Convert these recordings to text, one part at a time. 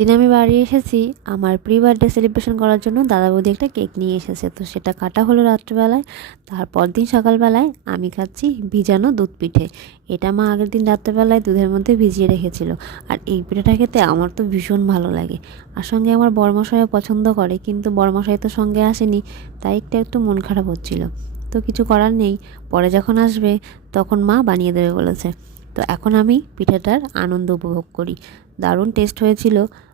দিন আমি বাড়ি এসেছি, আমার প্রি বার্থডে সেলিব্রেশন করার জন্য দাদা বৌদি একটা কেক নিয়ে এসেছে। তো সেটা কাটা হলো রাত্রেবেলায়, তারপর দিন সকালবেলায় আমি খাচ্ছি ভিজানো দুধ পিঠে। এটা মা আগের দিন রাত্রেবেলায় দুধের মধ্যে ভিজিয়ে রেখেছিল। আর এই পিঠেটা খেতে আমার তো ভীষণ ভালো লাগে। আর সঙ্গে আমার বরমশাইও পছন্দ করে, কিন্তু বরমশাই তো সঙ্গে আসেনি, তাই একটু একটু মন খারাপ হচ্ছিল। তো কিছু করার নেই, পরে যখন আসবে, তখন মা বানিয়ে দেবে বলেছে। তো এখন আমি পিঠেটার আনন্দ উপভোগ করি। দারুণ টেস্ট হয়েছিল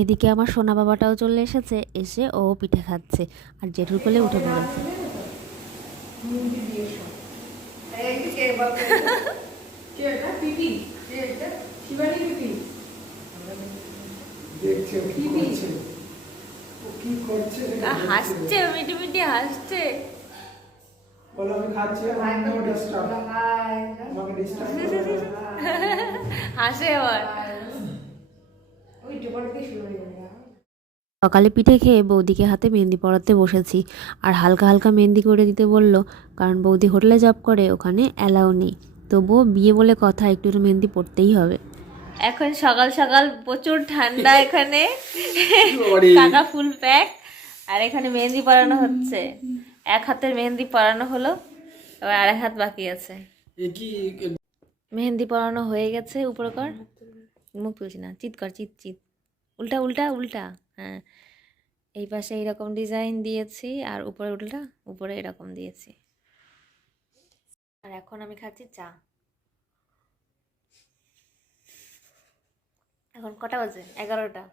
এদিকে আমার সোনা বাবাটাও চলে এসেছে এসে ও পিঠে খাচ্ছে আর জেঠুর কোলে উঠে পড়েছে। দেখছে। হাসছে মিটি মিটি হাসছে। বলো আমি খাচ্ছি আমাকে ডিস্টার্ব আমাকে ডিস্টার্ব হাসে আবার। সকালে পিঠে খেয়ে বৌদিকে হাতে মেহেন্দি পরাতে বসেছি। আর হালকা হালকা মেহেন্দি করে দিতে বলল কারণ বৌদি হোটেলে জব করে ওখানে অ্যালাউ নেই। তবুও বিয়ে বলে কথা একটু একটু মেহেন্দি পড়তেই হবে। এখন সকাল সকাল প্রচুর ঠান্ডা এখানে। কাকা ফুল প্যাক আর এখানে মেহেন্দি পরানো হচ্ছে। এক হাতের মেহেন্দি পরানো হলো এবার আরেক হাত বাকি আছে। মেহেন্দি পরানো হয়ে গেছে উপরে কর মুখ তুলছি না চিৎ কর চিৎ চিৎ। উল্টা উল্টা উল্টা। হ্যাঁ। এই পাশে এইরকম ডিজাইন দিয়েছি আর উপরে উল্টা, উপরে এরকম দিয়েছি। আর এখন আমি খাচ্ছি চা। এখন কটা বাজে? এগারোটা।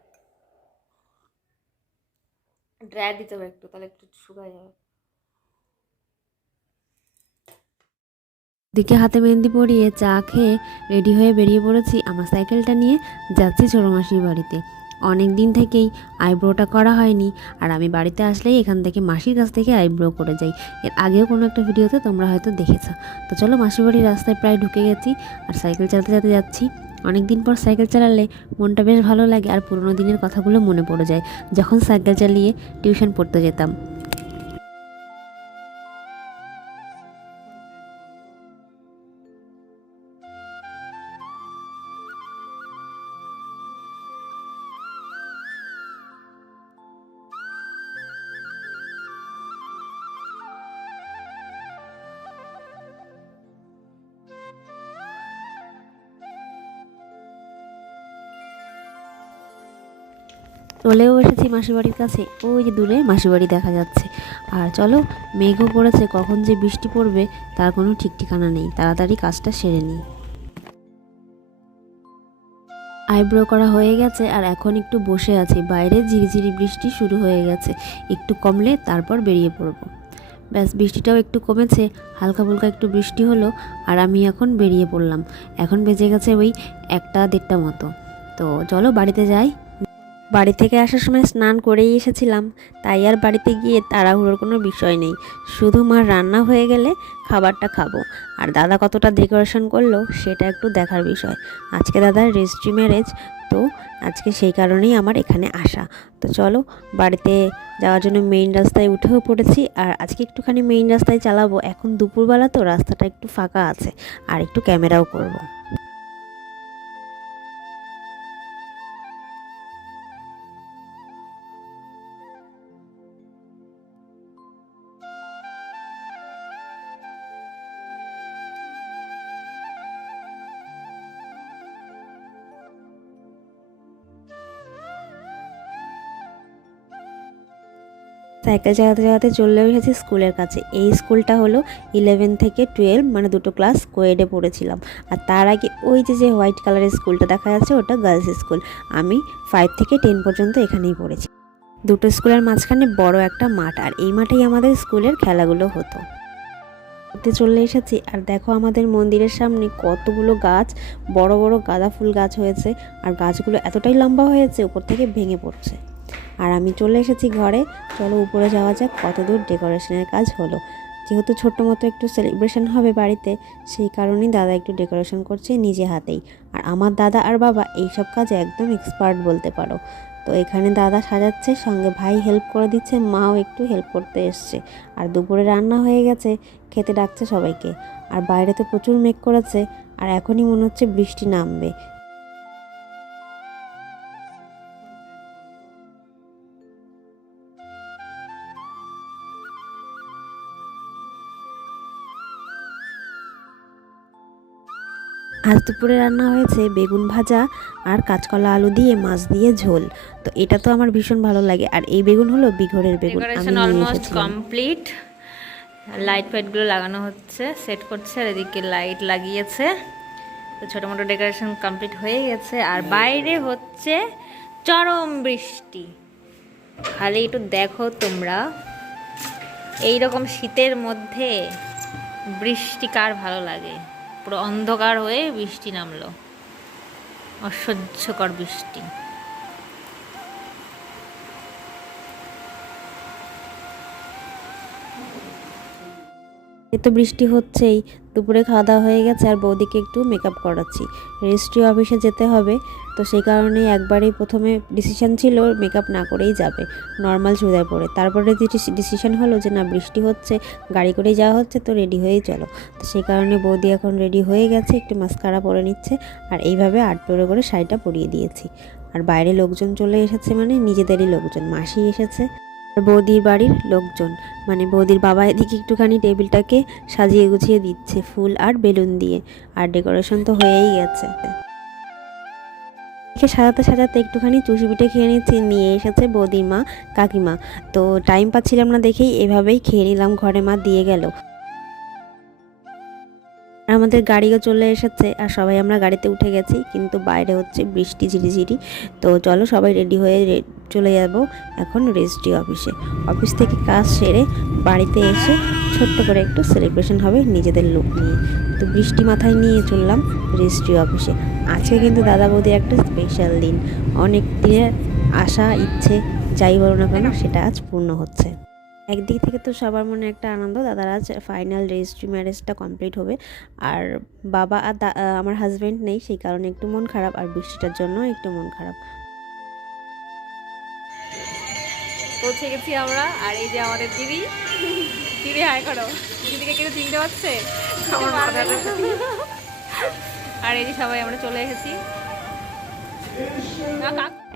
ড্রাই দিতে হবে একটু, তাহলে একটু শুকায় যাবে। দিকে হাতে মেহেন্দি পরিয়ে চা খেয়ে রেডি হয়ে বেরিয়ে পড়েছি আমার সাইকেলটা নিয়ে। যাচ্ছি ছোটো মাসির বাড়িতে। অনেক দিন থেকেই আইব্রোটা করা হয়নি। আর আমি বাড়িতে আসলেই এখান থেকে মাসির কাছ থেকে আইব্রো করে যাই। এর আগেও কোনো একটা ভিডিওতে তোমরা হয়তো দেখেছ। তো চলো মাসির বাড়ির রাস্তায় প্রায় ঢুকে গেছি আর সাইকেল চালাতে চালাতে যাচ্ছি। অনেক দিন পর সাইকেল চালালে মনটা বেশ ভালো লাগে আর পুরোনো দিনের কথাগুলো মনে পড়ে যায়। যখন সাইকেল চালিয়ে টিউশন পড়তে যেতাম চলেও এসেছি মাসির বাড়ির কাছে। ওই যে দূরে মাসির বাড়ি দেখা যাচ্ছে। আর চলো, মেঘও পড়েছে কখন যে বৃষ্টি পড়বে, তার কোনো ঠিক ঠিকানা নেই। তাড়াতাড়ি কাজটা সেরে নিই। আইব্রো করা হয়ে গেছে, আর এখন একটু বসে আছি। বাইরে ঝিরিঝিরি বৃষ্টি শুরু হয়ে গেছে। একটু কমলে তারপর বেরিয়ে পড়ব। ব্যাস, বৃষ্টিটাও একটু কমেছে হালকা ফুলকা একটু বৃষ্টি হলো, আর আমি এখন বেরিয়ে পড়লাম। এখন বেজে গেছে ওই একটা দেড়টা মতো। তো চলো, বাড়িতে যাই। বাড়ি থেকে আসার সময় স্নান করেই এসেছিলাম, তাই আর বাড়িতে গিয়ে তাড়াহুড়োর কোনো বিষয় নেই। শুধু মার রান্না হয়ে গেলে খাবারটা খাব। আর দাদা কতটা ডেকোরেশন করল, সেটা একটু দেখার বিষয়। আজকে দাদার রেজিস্ট্রি ম্যারেজ তো আজকে সেই কারণেই আমার এখানে আসা। তো চলো, বাড়িতে যাওয়ার জন্য মেইন রাস্তায় উঠেও পড়েছি, আর আজকে একটুখানি মেইন রাস্তায় চালাবো। এখন দুপুরবেলা তো রাস্তাটা একটু ফাঁকা আছে, আর একটু ক্যামেরাও করব। সাইকেল চালাতে চালাতে চলেও এসেছি স্কুলের কাছে। এই স্কুলটা হলো ইলেভেন থেকে টুয়েলভ মানে দুটো ক্লাস কোয়েডে পড়েছিলাম। আর তার আগে ওই যে যে হোয়াইট কালারের স্কুলটা দেখা যাচ্ছে, ওটা গার্লস স্কুল আমি ফাইভ থেকে টেন পর্যন্ত এখানেই পড়েছি। দুটো স্কুলের মাঝখানে বড় একটা মাঠ, আর এই মাঠেই আমাদের স্কুলের খেলাগুলো হতো। ঘুরতে চলে এসেছি, আর দেখো আমাদের মন্দিরের সামনে কতগুলো গাছ, বড় বড় গাঁদা ফুল গাছ হয়েছে। আর গাছগুলো এতটাই লম্বা হয়েছে, উপর থেকে ভেঙে পড়ছে। আর আমি চলে এসেছি ঘরে। চলো উপরে যাওয়া যাক কত দূর ডেকোরেশনের কাজ হলো। যেহেতু ছোট্ট মতো একটু সেলিব্রেশন হবে বাড়িতে, সেই কারণেই দাদা একটু ডেকোরেশন করছে নিজে হাতেই। আর আমার দাদা আর বাবা এইসব কাজে একদম এক্সপার্ট বলতে পারো। তো এখানে দাদা সাজাচ্ছে, সঙ্গে ভাই হেল্প করে দিচ্ছে, মাও একটু হেল্প করতে এসছে। আর দুপুরে রান্না হয়ে গেছে, খেতে ডাকছে সবাইকে। আর বাইরে তো প্রচুর মেঘ করেছে, আর এখনই মনে হচ্ছে বৃষ্টি নামবে। আজ দুপুরে রান্না হয়েছে বেগুন ভাজা আর কাঁচকলা আলু দিয়ে মাছ দিয়ে ঝোল। তো এটা তো আমার ভীষণ ভালো লাগে। আর এই বেগুন হলো বিঘরের বেগুন। ডেকোরেশন অলমোস্ট কমপ্লিট লাইট ফাইটগুলো লাগানো হচ্ছে সেট করছে আর এদিকে লাইট লাগিয়েছে। তো ছোটো মোটো ডেকোরেশন কমপ্লিট হয়ে গেছে। আর বাইরে হচ্ছে চরম বৃষ্টি। খালি একটু দেখো তোমরা। এই রকম শীতের মধ্যে বৃষ্টি কার ভালো লাগে? পুরো অন্ধকার হয়ে বৃষ্টি নামলো। অসহ্যকর বৃষ্টি। এ তো বৃষ্টি হচ্ছেই। দুপুরে খাওয়া দাওয়া হয়ে গেছে আর বৌদিকে একটু মেকআপ করাচ্ছি। রেজিস্ট্রি অফিসে যেতে হবে। তো সেই কারণে একবারেই প্রথমে ডিসিশন ছিল মেকআপ না করেই যাবে। নর্মাল চুড়িদার পরে। তারপরে ডিসিশন হলো যে না, বৃষ্টি হচ্ছে, গাড়ি করেই যাওয়া হচ্ছে, তো রেডি হয়েই চলো। তো সেই কারণে বৌদি এখন রেডি হয়ে গেছে, একটু মাস্কারা পরে নিচ্ছে আর এইভাবে আট পরে করে শাড়িটা পরিয়ে দিয়েছি। আর বাইরে লোকজন চলে এসেছে মানে নিজেদেরই লোকজন। মাসি এসেছে। বৌদির বাড়ির লোকজন। মানে বৌদির বাবা এদিকে একটুখানি টেবিলটাকে সাজিয়ে গুছিয়ে দিচ্ছে ফুল আর বেলুন দিয়ে। আর ডেকোরেশন তো হয়েই গেছে। সাজাতে সাজাতে একটুখানি চুষি পিঠে খেয়ে নিচ্ছি, নিয়ে এসেছে বৌদির মা, কাকিমা। তো টাইম পাচ্ছিলাম না দেখেই এভাবেই খেয়ে নিলাম, ঘরে মা দিয়ে গেল। আমাদের গাড়িও চলে এসেছে আর সবাই আমরা গাড়িতে উঠে গেছি, কিন্তু বাইরে হচ্ছে বৃষ্টি ঝিরিঝিরি। তো চলো সবাই রেডি হয়ে চলে যাব এখন রেজিস্ট্রি অফিসে। অফিস থেকে কাজ সেরে বাড়িতে এসে ছোট্ট করে একটু সেলিব্রেশন হবে নিজেদের লোক নিয়ে। তো বৃষ্টি মাথায় নিয়ে চললাম রেজিস্ট্রি অফিসে। আজকে কিন্তু দাদা বৌদির একটা স্পেশাল দিন। অনেক দিনের আশা, ইচ্ছে, যাই বলো না কেন, সেটা আজ পূর্ণ হচ্ছে। একদিক থেকে তো সবার মনে একটা আনন্দ দাদার আজ ফাইনাল রেজিস্ট্রি ম্যারেজটা কমপ্লিট হবে। আর বাবা আর দা- আমার হাজব্যান্ড নেই সেই কারণে একটু মন খারাপ আর বৃষ্টিটার জন্য একটু মন খারাপ। পৌঁছে গেছি আমরা আর এই যে আমাদের দিদি দিদি হাই করো। দিদিকে কেউ চিনতে পারছে? আর এই যে সবাই আমরা চলে এসেছি।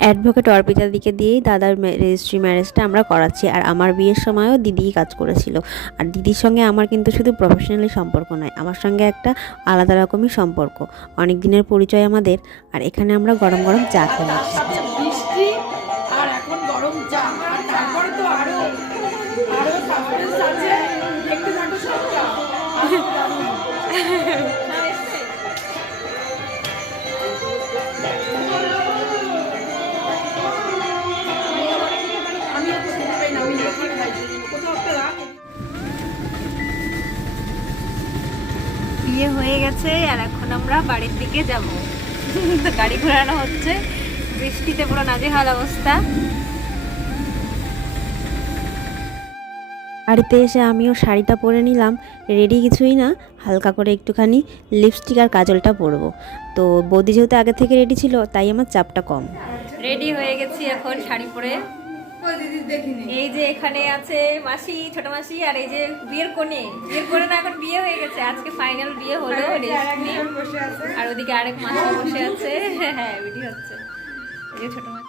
অ্যাডভোকেট অর্পিতা দিকে দিয়েই দাদার রেজিস্ট্রি ম্যারেজটা আমরা করাচ্ছি। আর আমার বিয়ের সময়ও দিদিই কাজ করেছিল। আর দিদির সঙ্গে আমার কিন্তু শুধু প্রফেশনালি সম্পর্ক নয়, আমার সঙ্গে একটা আলাদা রকমই সম্পর্ক। অনেক দিনের পরিচয় আমাদের, আর এখানে আমরা গরম গরম চা খেয়ে বিয়ে হয়ে গেছে আর এখন আমরা বাড়ির দিকে যাব। গাড়ি ঘোরানো হচ্ছে। বৃষ্টিতে পুরো নাজেহাল অবস্থা। বাড়িতে এসে আমিও শাড়িটা পরে নিলাম। রেডি কিছুই না। হালকা করে একটুখানি লিপস্টিক আর কাজলটা পরবো। তো বৌদি যেহেতু আগে থেকে রেডি ছিল তাই আমার চাপটা কম। রেডি হয়ে গেছি এখন শাড়ি পরে। এই যে এখানে আছে মাসি ছোট মাসি আর এই যে বিয়ের কোণে বিয়ের কোণে না এখন বিয়ে হয়ে গেছে। আজকে ফাইনাল বিয়ে হলো আর ওদিকে আরেক মাসি বসে আছে। হ্যাঁ ভিডিও হচ্ছে। এই যে ছোট মাসি।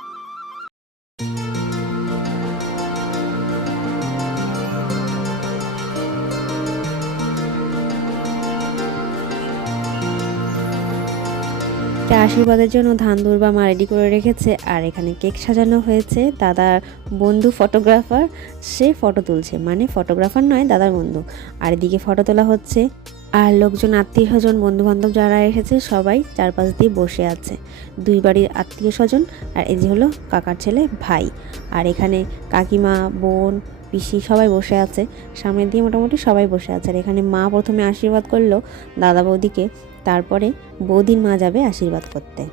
তা আশীর্বাদের জন্য ধান দুর্বা মা রেডি করে রেখেছে। আর এখানে কেক সাজানো হয়েছে। দাদার বন্ধু ফটোগ্রাফার সে ফটো তুলছে। মানে ফটোগ্রাফার নয়, দাদার বন্ধু। আর এদিকে ফটো তোলা হচ্ছে। আর লোকজন, আত্মীয় স্বজন বন্ধু বান্ধব যারা এসেছে, সবাই চারপাশ দিয়ে বসে আছে। দুই বাড়ির আত্মীয় স্বজন আর এই যে হলো কাকার ছেলে ভাই। আর এখানে কাকিমা, বোন, পিসি সবাই বসে আছে। সামনের দিয়ে মোটামুটি সবাই বসে আছে। আর এখানে মা প্রথমে আশীর্বাদ করল দাদা বৌদিকে। তারপরে বৌদির মা যাবে আশীর্বাদ করতে।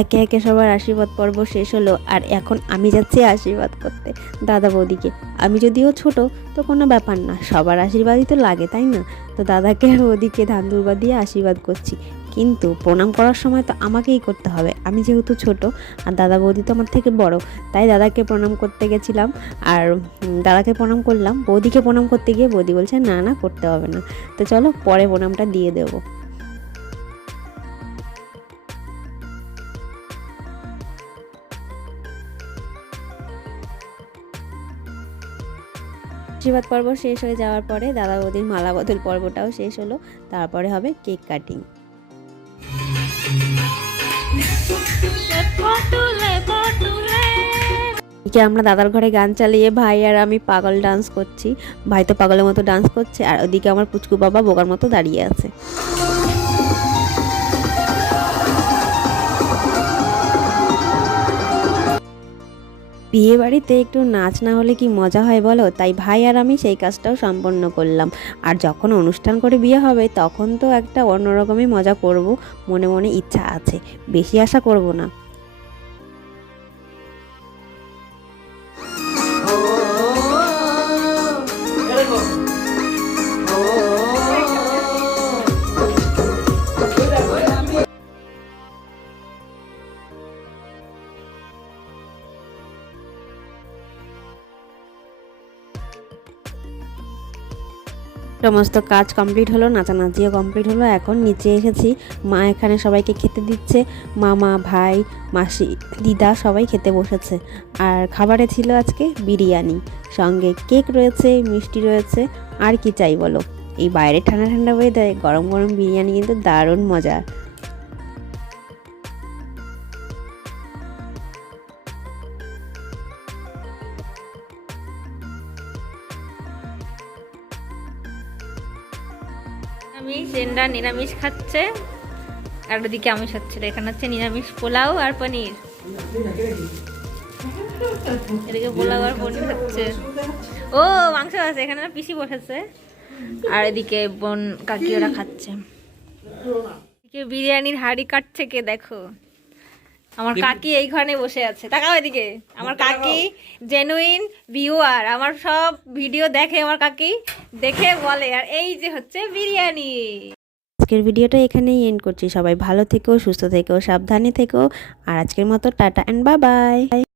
একে একে সবার আশীর্বাদ পর্ব শেষ হলো, আর এখন আমি যাচ্ছি আশীর্বাদ করতে। দাদা বৌদিকে আমি যদিও ছোট, তো কোনো ব্যাপার না। সবার আশীর্বাদই তো লাগে, তাই না? তো দাদাকে আর ওদিকে ধান দুর্বা দিয়ে আশীর্বাদ করছি। কিন্তু প্রণাম করার সময় তো আমাকেই করতে হবে। আমি যেহেতু ছোট, আর দাদা বৌদি তো আমার থেকে বড়, তাই দাদাকে প্রণাম করতে গেছিলাম। আর দাদাকে প্রণাম করলাম। বৌদিকে প্রণাম করতে গিয়ে বৌদি বলছে, না না, করতে হবে না। তো চলো পরে প্রণামটা দিয়ে দেবো। আশীর্বাদ পর্ব শেষ হয়ে যাওয়ার পরে দাদা বৌদির মালা বদল পর্বটাও শেষ হলো। তারপরে হবে কেক কাটিং। এদিকে আমরা দাদার ঘরে গান চালিয়ে ভাই আর আমি পাগল ডান্স করছি। ভাই তো পাগলের মতো ডান্স করছে আর ওদিকে আমার পুচকু বাবা বোকার মতো দাঁড়িয়ে আছে। বিয়ে বাড়িতে একটু নাচ না হলে কি মজা হয় বলো? তাই ভাই আর আমি সেই কাজটাও সম্পন্ন করলাম। আর যখন অনুষ্ঠান করে বিয়ে হবে, তখন তো একটা অন্যরকমই মজা করব, মনে মনে ইচ্ছা আছে। বেশি আশা করব না। সমস্ত কাজ কমপ্লিট হলো, নাচানাচিও কমপ্লিট হলো। এখন নিচে এসেছি। মা এখানে সবাইকে খেতে দিচ্ছে। মামা, ভাই, মাসি, দিদা সবাই খেতে বসেছে। আর খাবারে ছিল আজকে বিরিয়ানি। সঙ্গে কেক রয়েছে, মিষ্টি রয়েছে। আর কি চাই বলো? এই বাইরে ঠান্ডা ঠান্ডা হয়ে ওয়েদারে গরম গরম বিরিয়ানি কিন্তু দারুণ মজার জেন্ডার নিরামিষ খাচ্ছে। আর ওদিকে আমিষ হচ্ছে এখানে হচ্ছে নিরামিষ পোলাও আর পনির। এদিকে পোলাও আর পনির হচ্ছে ও, মাংস আছে, এখানে পিসি বসেছে। আর এদিকে বোন কাকি ওরা খাচ্ছে বিরিয়ানির হাড়ি কাটছে কে দেখো। আমার কাকি এইখানে ঘরে বসে আছে। তাকাও এদিকে। আমার কাকি জেনুইন ভিউয়ার আমার সব ভিডিও দেখে আমার কাকি দেখে বলে। আর এই যে হচ্ছে বিরিয়ানি। আজকের ভিডিওটা এখানেই এন্ড করছি। সবাই ভালো থেকো সুস্থ থেকো সাবধানে থেকো। আর আজকের মতো টাটা অ্যান্ড বাই বাই